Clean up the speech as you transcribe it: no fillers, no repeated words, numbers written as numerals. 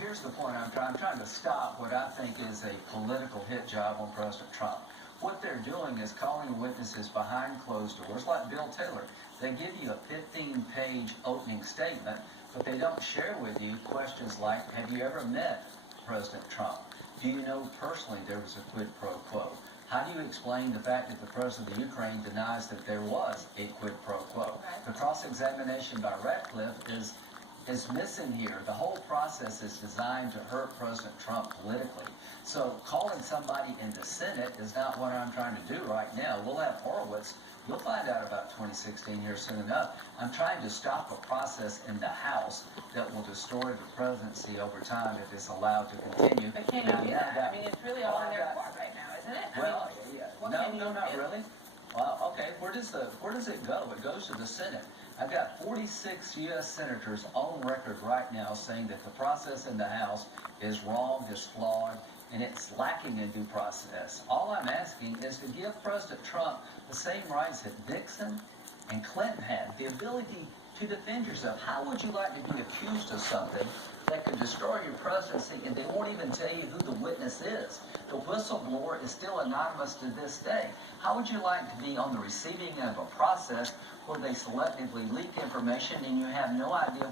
here's the point I'm trying to stop what I think is a political hit job on President Trump. What they're doing is calling witnesses behind closed doors, like Bill Taylor. They give you a 15-page opening statement, but they don't share with you questions like, have you ever met President Trump? Do you know personally there was a quid pro quo? How do you explain the fact that the president of Ukraine denies that there was a quid pro quo? The cross-examination by Ratcliffe is missing here. The whole process is designed to hurt President Trump politically. So calling somebody in the Senate is not what I'm trying to do right now. We'll have Horowitz. You'll find out about 2016 here soon enough. I'm trying to stop a process in the House that will destroy the presidency over time if it's allowed to continue. But can you do that? I mean, it's really all in their court right now, isn't it? Well, no, not really. Well, okay, where does it go? It goes to the Senate. I've got 46 U.S. senators on record right now saying that the process in the House is wrong, is flawed, and it's lacking in due process. All I'm asking is to give President Trump the same rights that Nixon and Clinton had, the ability to defend yourself. How would you like to be accused of something that could destroy your presidency and they won't even tell you who the witness is? The whistleblower is still anonymous to this day. How would you like to be on the receiving end of a process where they selectively leak information and you have no idea